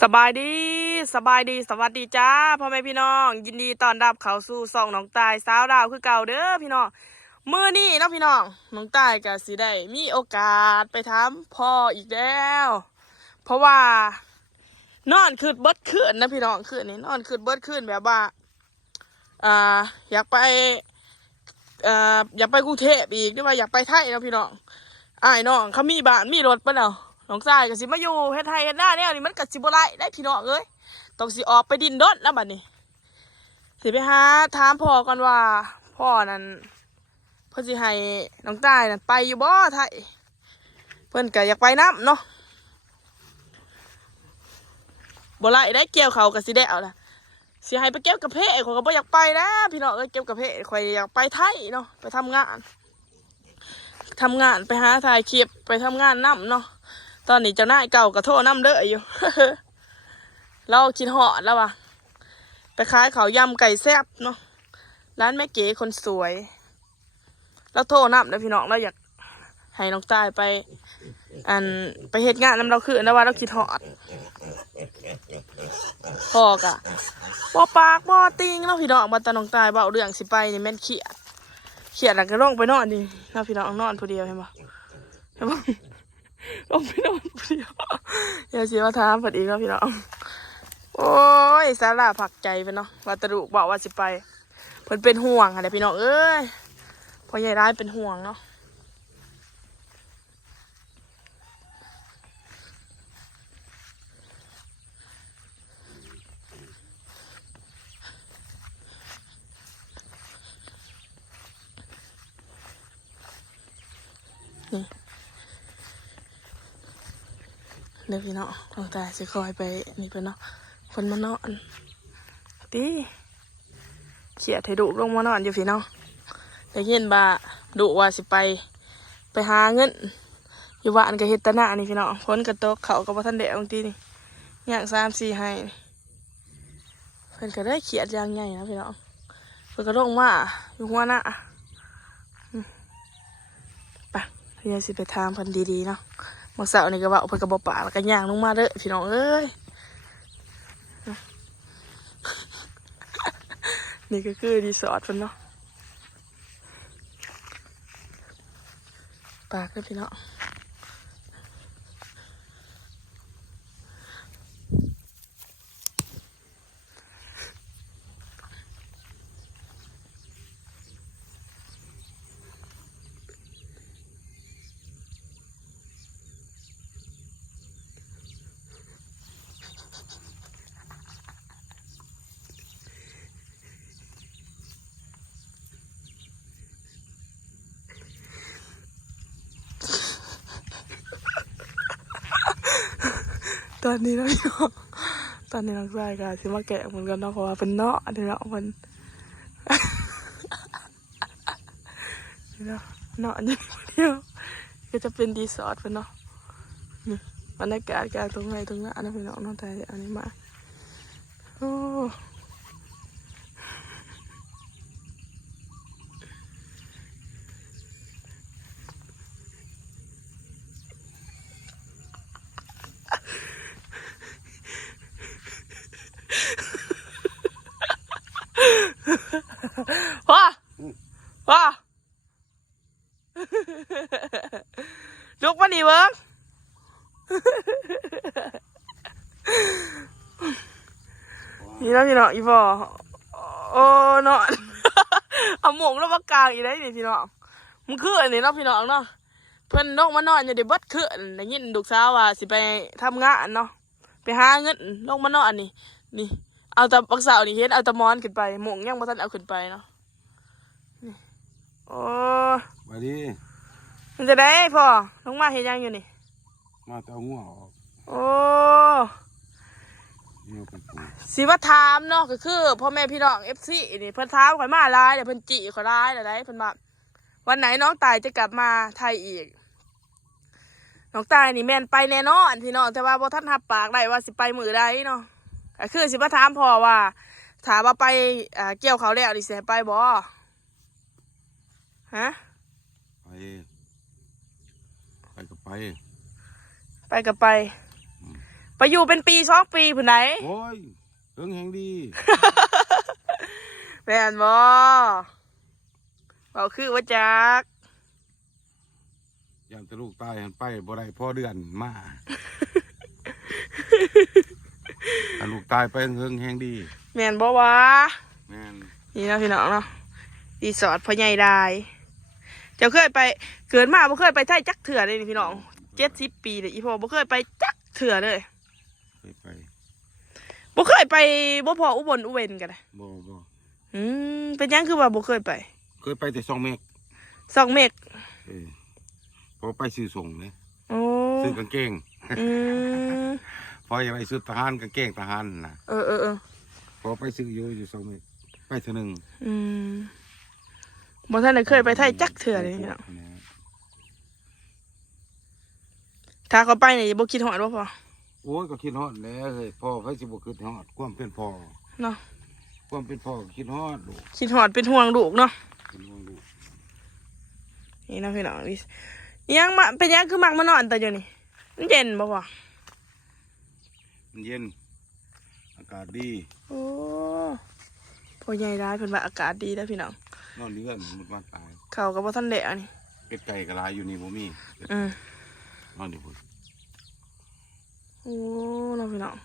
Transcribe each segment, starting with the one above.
สบายดีสบายดีสวัสดีจ้าพ่อแม่พี่น้องยินดีต้อนรับเข้าสู่ส่องน้องตายสาวดาวคือเก่าเด้อพี่น้องมื้อนี้เนาะพี่น้องน้องตายก็สิได้มีโอกาสไปถามพ่ออีกแล้วเพราะว่านอนคืดเบิดคืนนะพี่น้องคืนนี้นอนคืดเบิดคืนแบบว่าอ่าอยากไปอยากไปกรุงเทพอีกหรือว่าอยากไปไทยเนาะพี่น้องอ้ายน้องเขามีบ้านมีรถปะเนาะน้องชายก็สิมาอยู่เฮ็ดไทยเฮ็ดหน้าเนี่ยนี่มันก็สิบ่ได้ได้พี่น้องเอ้ยต้องสิออกไปดินรนแล้วบัดนี้สิไปหาถามพ่อก่อนว่าพ่อนั่นเพิ่นสิให้น้องตายนั่นไปอยู่บ่ไทยเพิ่นก็อยากไปน้ำเนาะบ่ไล่ได้เกี่ยวเขาก็สิได้เอาล่ะสิให้ไปเก็บกระเพาะข่อยก็บ่อยากไปนะพี่น้องเอ้ยเก็บกระเพาะข่อยอยากไปไทยเนาะไปทำงานไปหาถ่ายคลิปไปทำงานน้ำเนาะตอนนี้เจ้านายเก่าก็โทษน้ำเด้ออยู่ เราคิดหอดแล้ววะไปขายเขาวยำไก่แซ่บเนาะร้านแม่เก๋คนสวยแล้วโทษน้ำนะพี่น้องเราอยากให้น้องตายไปไปเหตุงานน้ำเราคือนะว่าเราคิดหอดพอกะบ่ปากบ่ติงเนาะพี่น้องบัดตาน้องตายเบาเรื่องสิไปนี่แม่นเครียดแล้วก็ลงไปนอนดิเนาะพี่น้องนอนผู้เดียวเห็นปะลงไปนอนผู้เดียวอย่าเสียว่าถามเพิ่นอีกเนาะพี่น้องโอ้ยสาระผักใจไปเนาะว่าตะลุกบอกว่าสิไปเพิ่นเป็นห่วงอะไรพี่น้องเอ้ยพอใหญ่ร้ายเป็นห่วงเนาะนี่เดี๋ยวพี่น้องลองตาสิคอยไปนี่เพิ่นเนาะเพิ่นมานอนตีเขียดให้ดุลงมานอนอยู่พี่น้องได้ยินบ่าดุว่าสิไปหาเงินอยู่บ้านก็เฮ็ดแตะหน้านี่พี่น้องฝนก็ตกเขาก็บ่ทันได้บางทีนี่ย่าง3-4ให้เพิ่นก็ได้เขียดอย่างใหญ่นะพี่น้องเพิ่นก็ลงมาอยู่หัวหน้าไปเดี๋ยวสิไปถามเพิ่นดีๆเนาะมื้อเช้านี่ก็ว่าเพิ่นก็บ่ปากแล้วก็ย่างลงมาเด้อพี่น้องเอ้ยนี่ก็คือรีสอร์ทเพิ่นเนาะปากเด้อพี่น้องตอนนี้เนาะพี่น้องตอนนี้น้องชายก็สิมาแกะเหมือนกันเนาะเพราะว่าเพิ่นเนาะเดี๋ยวเนาะเพิ่นเนาะเนาะอย่างเดียวก็จะเป็นรีสอร์ทเพิ่นเนาะนี่บรรยากาศกลางตรงไหนตรงนั้นนะพี่น้องเนาะแต่อันนี้มาโอ้ว้าว้าลุกมาดิเบิ้งนี่นะพี่น้องอีพ่อโอ้นอนเอาหมงแล้วมากลางอีได้นี่พี่น้องมันคืออันนี้เนาะพี่น้องเนาะเพิ่นนกมานอนอยู่เดี๋ยวบัดคือได้ยินลูกสาวว่าสิไปทำงานเนาะไปหาเงินนกมานอนนี่เอาแต่ปักเสานี่เห็นเอาแต่มอนขึ้นไปหมงยังบ่ทันเอาขึ้นไปเนาะนี่โอ้ไปดิมันจะได้พ่อลงมาเห็นยังอยู่นี่มาแต่เอาหัวออกโอ้เนี่ยเป็นปูสิว่าถามเนาะก็คือพ่อแม่พี่น้องFCนี่เพิ่นถามข่อยมาหลายเดี๋ยวเพิ่นจิข่อยหลายเดี๋ยวได้เพิ่นว่าวันไหนน้องตายจะกลับมาไทยอีกน้องตายนี่แม่นไปแน่นอนพี่น้องแต่ว่าบ่ทันรับปากได้ว่าสิไปมื้อใดเนาะก็คือสิมาถามพ่อว่าถ้าว่าไปเกี่ยวเขาวแล้วนี่สิให้ไปบ่ฮะไปไปก็ไปไปก็ไป ไป อยู่เป็นปี2 ปีพุ่นไหน โอ้ยเรื่องแห่งดี แม่นบ่เอาคือว่าจัก ยามจะลูกตายหันไปบ่ได้พ่อเดือนมา ถ้าลูกตายไปเรื่องแห่งดี แม่นบ่วะ แม่น นี่เนาะพี่น้องเนาะรีสอร์ทพ่อใหญ่ได้เจ้าเคยไปเกิดมาบ่เคยไปไทยจักเถื่อเลยนี่พี่น้อง70 ปีเลยอีพ่อบ่เคยไปจักเถื่อเลย เคยไป บ่เคยไปบ่พออุบลอุเวนกันเลย บ่ เป็นหยังคือว่าบ่เคยไป เคยไปแต่2 เมก 2 เมก พอไปซื้อส่งเลย โอ้ ซื้อกางเกง อืม พออย่างไรซื้อทหารกางเกงทหารนะ เออ พอไปซื้ออยู่2 เมกไปเท่านึง บ่ทันได้เคยไปไทยจักเถื่อเลยพี่น้องถ้าเขาไปนี่บ่คิดฮอดบ่พอ โอ้ยก็คิดฮอดแล้วเฮ้ยพ่อไฟสิบ่คิดฮอดความเป็นพ่อ เนาะ ความเป็นพ่อก็คิดฮอดลูก คิดฮอดเป็นห่วงลูกเนาะ เป็นห่วงลูก นี่นะพี่น้องยังมาเป็นยังคือมักมานอนแต่เดี๋ยวนี้มันเย็นบ่พอ มันเย็นอากาศดี โอ้พ่อใหญ่ร้ายเพิ่นว่าอากาศดีแล้วพี่น้อง นอนเรือนมันวันตาย เขาก็บ่ทันได้อันนี้ เป็ดไก่ก็หลายอยู่นี่บ่มี อืม นอนอยู่พุ่น โอ้น้องพี่น้อง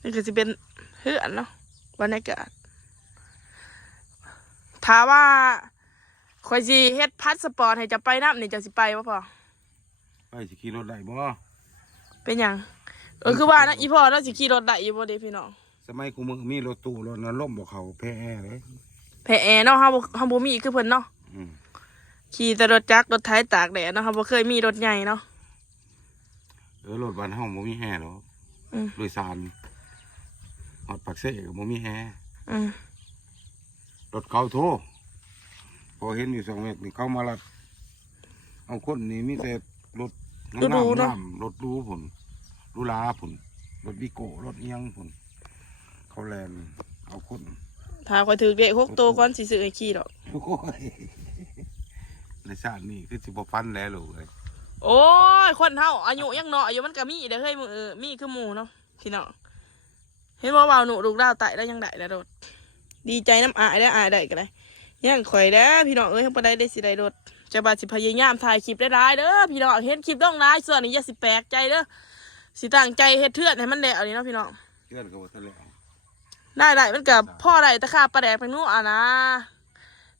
นี่ก็สิเป็นเฮือนเนาะบรรยากาศถ้าว่าข่อยสิเฮ็ดพาสปอร์ตให้จะไปนำนี่จะสิไปบ่พอ ไปสิขี่รถได้บ่ เป็นหยังคือว่านะอีพ่อน่าสิขี่รถได้อยู่บ่เด้พี่น้อง สมัยกูมึงมีรถตู้รถนั้นล่มบ่เขาแพ้แอร์เลย แพ้แอร์เนาะเฮาบ่มีคือเพิ่นเนาะ อืม ขี่แต่รถจักรรถไถตากแดดเนาะเฮาบ่เคยมีรถใหญ่เนาะ รถบ้านเฮาบ่มีแฮร์หรอก โดยสารฮอดปากเซ่ก็บ่มีแฮร์ อืม รถเขาโทรพอเห็นอยู่2 เมตรนี่เขามาลัดเอาคนนี่มีแต่รถน้ำรถดูพุ่นดูลาพุ่นรถวิโก้รถเอียงพุ่นเขาแลนเอาคน ถ้าข่อยถือเด็ก6 ตัวก่อนสิซื้อให้ขี่ดอก โอ้ยในชาตินี้คือสิบ่ฟันแล้วลูกเอ้ย โอ้ยคนเฮาอายุยังน้อยอยู่มันก็มีเด้อเฮ้ยมือมีคือหมู่เนาะพี่น้องเห็นบ่ว่าหนูลูกดาวไต่ได้ยังได้แล้วโดดดีใจน้ำอายได้อายได้ก็ได้ยังข่อยได้อพี่น้องเอ้ยยังบ่ได้สิได้โดดจะบาดสิพยายามถ่ายคลิปได้หลายเด้อพี่น้องเห็นคลิปต้องหลายส่วนนี้อย่าสิแปลกใจเด้อสิตั้งใจเฮ็ดเทือนให้มันแล้วนี่เนาะพี่น้อง เพื่อนก็บ่ทันแล้ว ได้มันก็พ่อได้แต่ค่าปลาแดกไปนู่นอ่ะนะ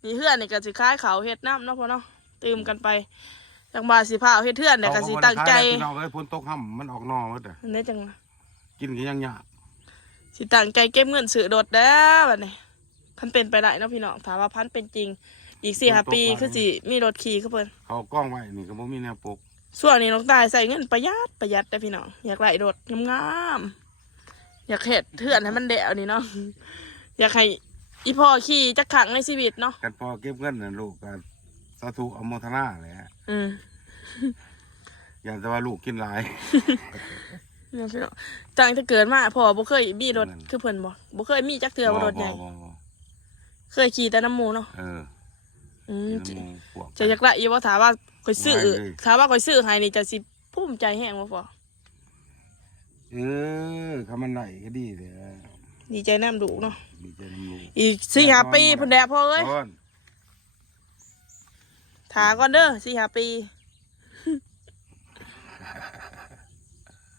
นี่เฮือนนี่ก็สิคล้ายเขาเฮ็ดน้ำเนาะพ่อเนาะตื่มกันไปจังบาสิพาเฮ็ดเทือนเนี่ยก็สิตั้งใจ พี่น้องเอ้ยฝนตกห่ำมันออกนอหมดอ่ะ อันนี้จัง กินก็ยังยาก สิตั้งใจเก็บเงินซื้อรถเด้อบัดนี้พันเป็นไปได้เนาะพี่น้องถามว่าพันเป็นจริงอีก4-5 ปีคือสิมีรถขี่คือเพิ่น เขากล้องไว้นี่ก็บ่มีแนวปก ส่วนนี้น้องตายใส่เงินประหยัดได้อพี่น้องอยากได้รถงามๆอยากเฮ็ดเทือนให้มันแดวนี่เนาะอยากให้อีพ่อขี่จักครั้งในชีวิตเนาะ กันพอเก็บเงินน่ะลูกก็สาธุอโมทนาแหละ อย่างแต่ว่าลูกกินหลาย เนี่ยพี่น้องจังจะเกิดมาพ่อบ่เคยมีรถคือเพิ่นบ่เคยมีจักเทื่อบ่รถใหญ่เคยขี่แต่น้ำหมูเนาะ กินหมูพวก จะอยากได้อีว่าถามว่าข่อยซื้อถามว่าข่อยซื้อให้นี่จะสิภูมิใจแฮงบ่พอ คำมันไหนก็ดีเลย ดีใจน้ำดุเนาะ ดีใจน้ำลูก อีก4-5 ปีเพิ่นแดดพ่อเอ้ย ก่อน ถาก่อนเด้อ4-5 ปี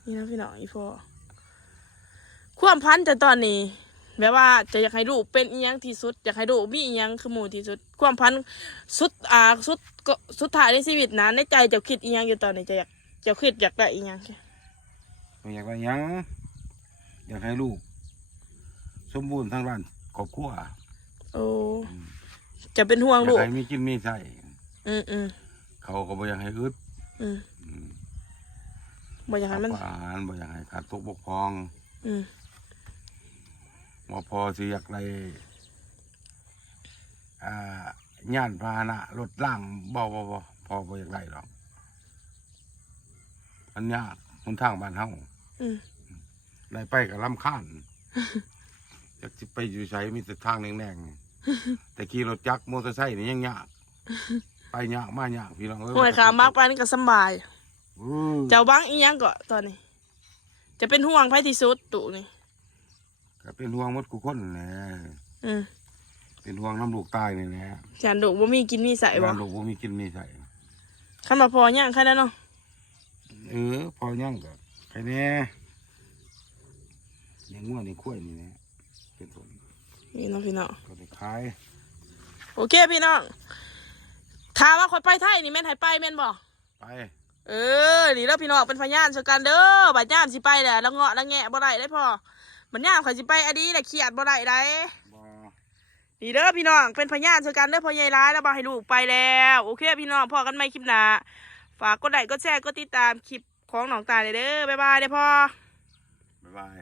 นี่นะพี่น้องอีพ่อความพันจะตอนนี้แบบว่าจะอยากให้ลูกเป็นอีหยังที่สุดอยากให้ลูกมีอีหยังคือหมู่ที่สุดความพันสุดท้ายในชีวิตนะในใจเจะคิดอีหยังอยู่ตอนนี้จะคิดอยากได้อีหยัง อยากได้หยังอยากให้ลูก สมบูรณ์ทั้งบ้านครอบครัว โอ้จะเป็นห่วง อยา ลู ก ก ให้มีกินมีใส่ เขาก็บ่อยากให้อึด บ่อยากให้มัน อาหารบ่อยากให้ขาดตกบกพร่องว่าพอสิอยากได้ย่านพาหนะรถล่างบ่พอบ่อยากได้หรอกมันยากหนทางบ้านเฮาได้ไปกับลำข้านอยากสิไปอยู่ไสมีแต่ทางแน่งๆแต่ขี่รถจักรมอเตอร์ไซค์นี่ยังยากไปยากมายากพี่น้องเอ้ย ห่วยขามากไปนี่ก็สบาย บ เจ้าบังอีหยังก็ตอนนี้ จะเป็นห่วงไผที่สุดตู่นี่ ก็เป็นห่วงหมดกูคนแหละ อืม เป็นห่วงน้ำลูกตายนี่แหละ จานดุบ่มีกินมีใส่บ่ น้ำลูกบ่มีกินมีใส่ คันมาพอย่างใครแล้วเนาะ พอย่างก็ใครแน่ยังง่วงนี่คุ้ยนี่นะเป็นผล นี่เนาะพี่น้อง ก็ได้ขาย โอเคพี่น้องถามว่าคนไปไทยนี่แม่นให้ไปแม่นบ่ ไป นี่แล้วพี่น้องเป็นพยานชกันเด้อบัดย่ามสิไปแหละแล้วเงาะแล้วแงะบ่ได้ได้พอบัดย่ามข่อยสิไปอดีแหละเขียดบ่ได้ได้ บ่ นี่เด้อพี่น้องเป็นพยานชกันเด้อพ่อใหญ่ร้ายแล้วบ่ให้ลูกไปแล้วโอเคพี่น้องพอกันใหม่คลิปหน้าฝากกดไลค์กดแชร์กดติดตามคลิปของน้องตาเลยเด้อบ๊ายบายเด้อพ่อ บ๊ายบาย